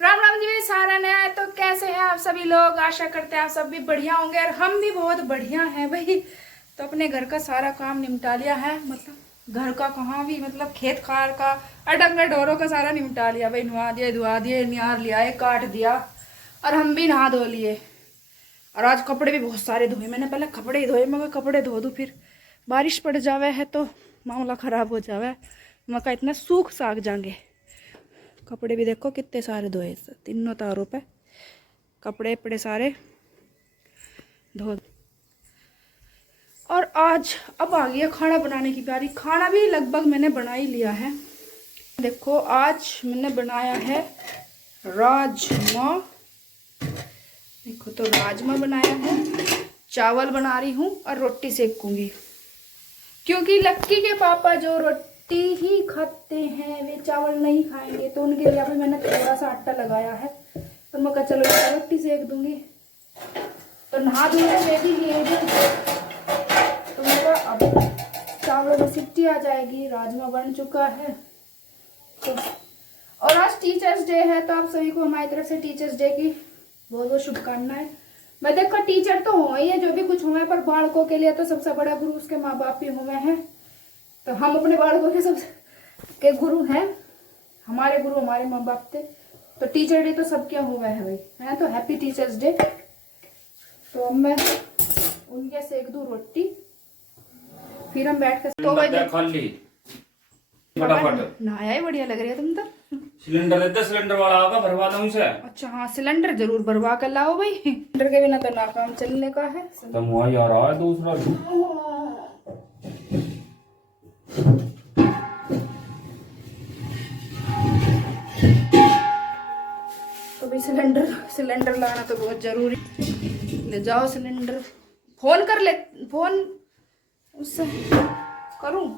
राम राम जी भाई सारा नया। तो कैसे हैं आप सभी लोग? आशा करते हैं आप सब भी बढ़िया होंगे और हम भी बहुत बढ़िया हैं भाई। तो अपने घर का सारा काम निपटा लिया है, मतलब घर का कहाँ भी, मतलब खेत खार का और डंगर ढोरों का सारा निपटा लिया भाई। नहा दिए, धुआ दिए, निहार लिया, काट दिया और हम भी नहा धो लिए। और आज कपड़े भी बहुत सारे धोए मैंने। पहले कपड़े ही धोए, मगर कपड़े धो दूँ फिर बारिश पड़ जावे है तो मामला ख़राब हो जावे। मका इतना सूख साग जाएंगे। कपड़े भी देखो कितने सारे धोए, तीनों तारों पे कपड़े पड़े सारे धो। और आज अब आ गया खाना बनाने की बारी। खाना भी लगभग मैंने बना ही लिया है। देखो आज मैंने बनाया है राजमा। देखो तो राजमा बनाया है, चावल बना रही हूँ और रोटी सेकूंगी, क्योंकि लक्की के पापा जो रोटी ही खाते हैं वे चावल नहीं खाएंगे। तो उनके लिए अभी मैंने थोड़ा सा आटा लगाया है, तो मैं कहा चलो रोटी सेक दूंगी। तो नहा धोने में भी लिए तो मेरा अब चावलों में सीटी आ जाएगी। राजमा बन चुका है। तो और आज टीचर्स डे है, तो आप सभी को हमारी तरफ से टीचर्स डे की बहुत बहुत शुभकामनाएं। मैं देखो टीचर तो हुए ही है, जो भी कुछ हुए, पर बालकों के लिए तो सबसे बड़ा गुरु उसके माँ बाप भी हुए हैं। तो हम अपने बालकों के सबसे गुरु हैं। हमारे गुरु हमारे माँ बाप थे। तो टीचर डे तो सबके हुए हैं भाई, है तो हैप्पी टीचर्स डे। तो अब मैं उनके सेक दूं रोटी, फिर हम बैठ कर तो फटाफट नहाया ही बढ़िया लग रही है तुम तो। सिलेंडर देते, सिलेंडर वाला आगा भरवा दूं इसे। अच्छा हाँ, सिलेंडर जरूर भरवा कर लाओ भाई। सिलेंडर के बिना तो ना काम चलने का है। तो वही आ रहा है दूसरा। तो भाई सिलेंडर लाना तो बहुत जरूरी। ले जाओ सिलेंडर। फोन कर ले, फोन उससे करूं,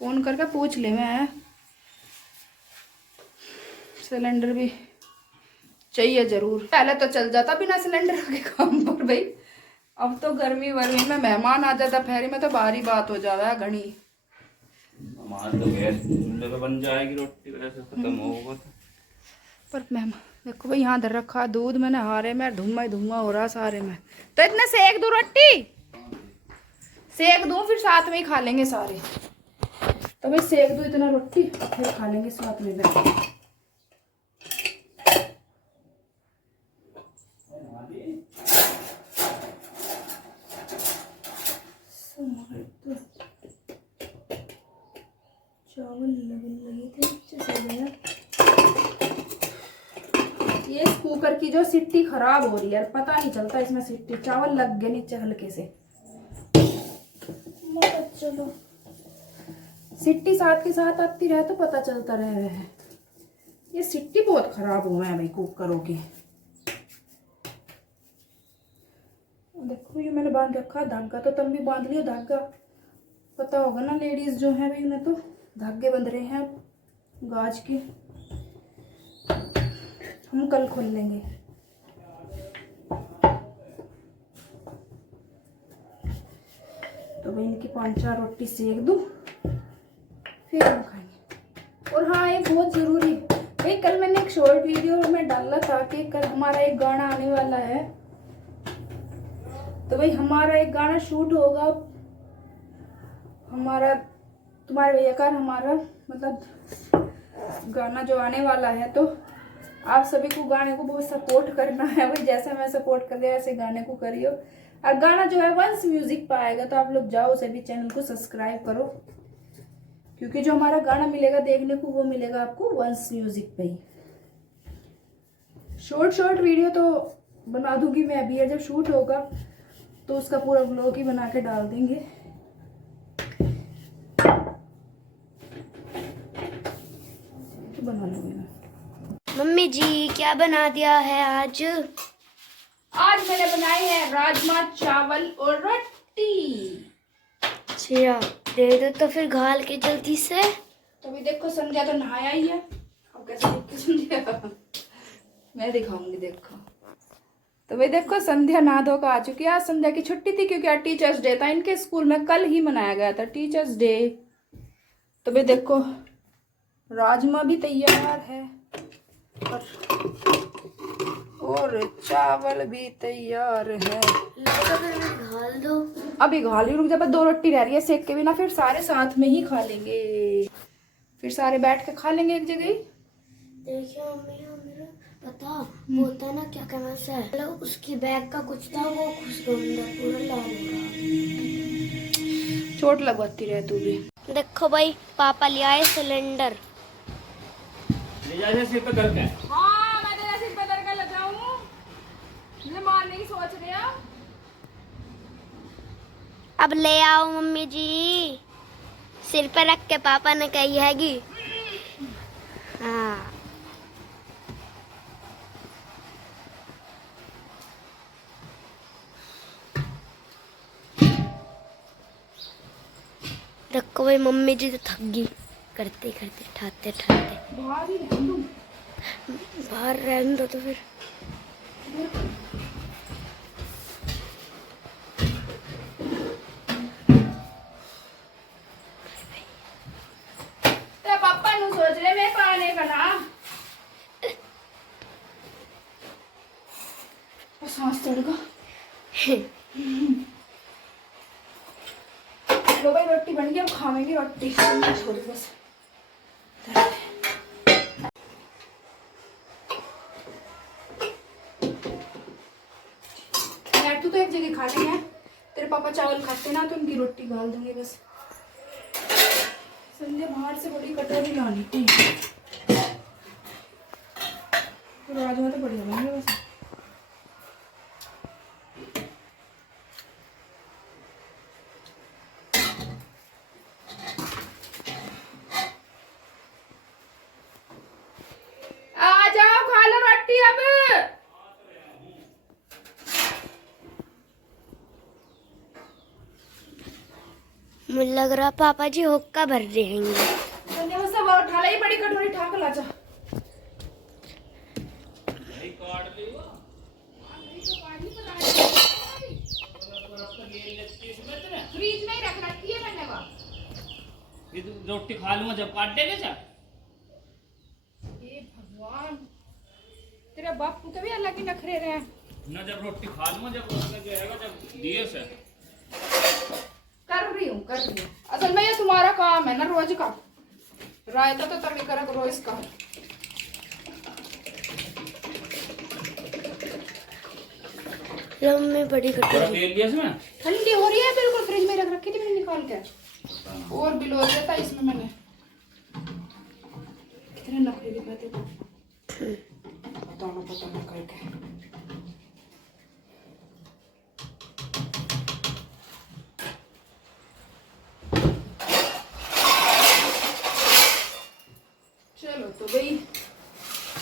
फोन करके पूछ ले। मैं सिलेंडर भी चाहिए जरूर। पहले तो चल जाता बिना सिलेंडर के काम पर भाई। अब तो गर्मी वर्मी में मेहमान आ जाता फेरी में तो बाहरी बात हो जावे घनी। हमारे तो गैस चूल्हे पे बन जाएगी रोटी, वैसे खत्म होगा। पर मेहमान देखो भाई, यहाँ धर रखा दूध मैंने हारे में, धुआं ही धुआं हो रहा सारे में। तो इतने सेक दूं रोटी, सेक दूं फिर साथ में ही खा लेंगे सारे। तो भाई सेक दूं इतना रोटी, फिर खा लेंगे साथ में बैठ के। चावल लगे थे। ये कुकर की जो सीटी खराब हो रही है, पता नहीं चलता इसमें सीटी, चावल लग गए नीचे हल्के से। चलो सीटी साथ के साथ आती रहे तो पता चलता रहे है। ये सीटी बहुत खराब हुआ है भाई कुकरों की। देखो ये मैंने बांध रखा धागा, तो तुम भी बांध लियो धागा। पता होगा ना लेडीज जो है भाई, उन्हें तो धागे बंध रहे हैं गाज के। हम कल खोल लेंगे। तो भाई इनकी 5-4 रोटी सेक दूं, फिर हम खाएंगे। और हाँ एक बहुत जरूरी भाई, कल मैंने एक शॉर्ट वीडियो में डाला था कि कल हमारा एक गाना आने वाला है। तो भाई हमारा एक गाना शूट होगा, हमारा तुम्हारे भैया का हमारा मतलब गाना जो आने वाला है। तो आप सभी को गाने को बहुत सपोर्ट करना है भाई। जैसे मैं सपोर्ट कर रही हूँ वैसे गाने को करियो। और गाना जो है वंश म्यूजिक पर आएगा, तो आप लोग जाओ सभी चैनल को सब्सक्राइब करो, क्योंकि जो हमारा गाना मिलेगा देखने को वो मिलेगा आपको वंश म्यूजिक पे ही। शॉर्ट वीडियो तो बना दूंगी मैं अभी, जब शूट होगा तो उसका पूरा व्लॉग ही बना के डाल देंगे। तो बना लूंगी मैं। मम्मी जी क्या बना दिया है आज? आज मैंने बनाई है राजमा चावल और रोटी। अच्छा दे दो तो फिर घाल के जल्दी से। तो अभी देखो संध्या तो नहाया ही है। अब कैसे दिखती संध्या मैं दिखाऊंगी। देखो तो भाई देखो संध्या नहा धो कर आ चुकी है। आज संध्या की छुट्टी थी, क्योंकि आज टीचर्स डे था इनके स्कूल में। कल ही मनाया गया था टीचर्स डे। तो भाई देखो राजमा भी तैयार है, और चावल भी तैयार है। तो फिर घाल दो। अभी घाली, रुक जा, बस 2 रोटी रह रही है सेक के भी ना, फिर सारे साथ में ही खा लेंगे, फिर सारे बैठ के खा लेंगे एक जगह ही। देखिए मम्मी, मेरा पता होता है ना क्या कहना से, मतलब उसकी बैग का कुछ था, वो घुस गया अंदर, पूरा लाल हो रहा। चोट लगवाती रहे तू भी। देखो भाई, पापा ले आए सिलेंडर। ले जा सिर पे करके। हाँ, मैं तेरा सिर पे करके लग जाऊं, मुझे मारने की सोच रहे हो। अब ले आओ मम्मी जी, सिर पे रख के पापा ने कही हैगी। हाँ देखो भाई, मम्मी जी तो थक गई करते करते, ठाते ठाते। बाहर ही रहने दूं? बाहर रहने दो तो फिर। तेरे पापा नु सोच रहे मैं पाने का ना। सांस चढ़ेगा। लो भाई, रोटी बन गई, अब खावेंगे रोटी। छोड़ दो बस। यार तू तो एक जगह खा लेंगे, तेरे पापा चावल खाते ना तो उनकी रोटी गाल दूंगी बस। संध्या बाहर से बड़ी कटोरी लानी थी, राजमा तो बढ़िया बन गया बस। आ जाओ, खा लो रोटी अब। मुझे लग रहा पापा जी हुक्का भर रहे हैं। संध्या बस सब उठा लाई, बड़ी कटोरी उठा कर ला जा। फ्रीज में ही रख रखी है मैंने वो। ये तू रोटी खा लूंगा जब काट देगा क्या? हे भगवान, तेरा बापू के भी अलग ही नखरे रहे हैं। ना जब रोटी खा लूंगा, जब उसमें जो है जब दिए से कर रही हूँ। असल में ये तुम्हारा काम है ना रोज का, रायता तो तभी करा करो इसका। लम्बी बड़ी कटोरी तेल दिया इसमें। ठंडी हो रही है बिल्कुल, फ्रिज में रख रखी थी मैंने निकाल के, और बिलो दिया था इसमें मैंने। कितने नखरे दिखाते थे, पता ना करके। चलो तो भाई,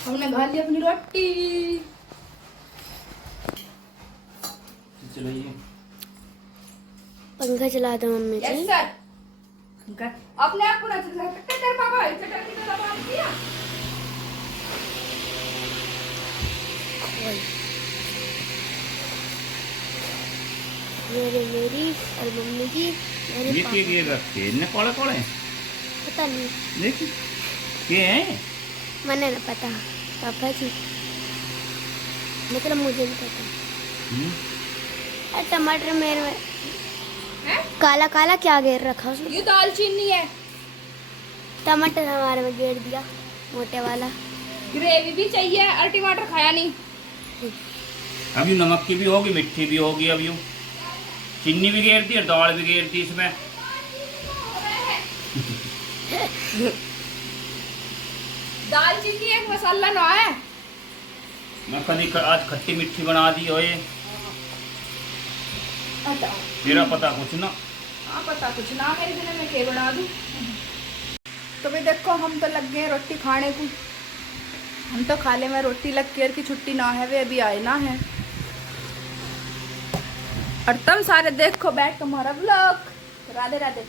हमने खा ली अपनी रोटी। चलिए पंखा चला दो मम्मी यस जी। सर। अपने आप को ना तेरे पापा चटनी का दबाव दिया। मेरी और मम्मी की, मेरे ये पापा। के रखे इतने कोड़े कोड़े, पता नहीं, देख के हैं। मैंने ना पता पापा जी, मतलब मुझे नहीं पता। और टमाटर मेरे में हैं? काला काला क्या घेर रखा उसने? ये दालचीनी है। टमाटर हमारे में घेर दिया मोटे वाला। ग्रेवी भी चाहिए और टमाटर खाया नहीं। अब यूँ नमक की भी होगी, मिट्टी भी होगी, अब यूँ चीनी भी घेर दी और दाल भी घेर दी इसमें। दालचीनी एक मसाला ना है। मैं कभी आज खट्टी मिट्टी बना दी हो ये, अच्छा तेरा पता कुछ ना। हाँ पता कुछ ना, मेरे दिन में क्या बना दूँ। तो भाई देखो, हम तो लग गए रोटी खाने को। हम तो खा ले में रोटी लग के की छुट्टी ना है, वे अभी आए ना है। और तुम सारे देखो बैठ तुम्हारा ब्लॉग। राधे राधे।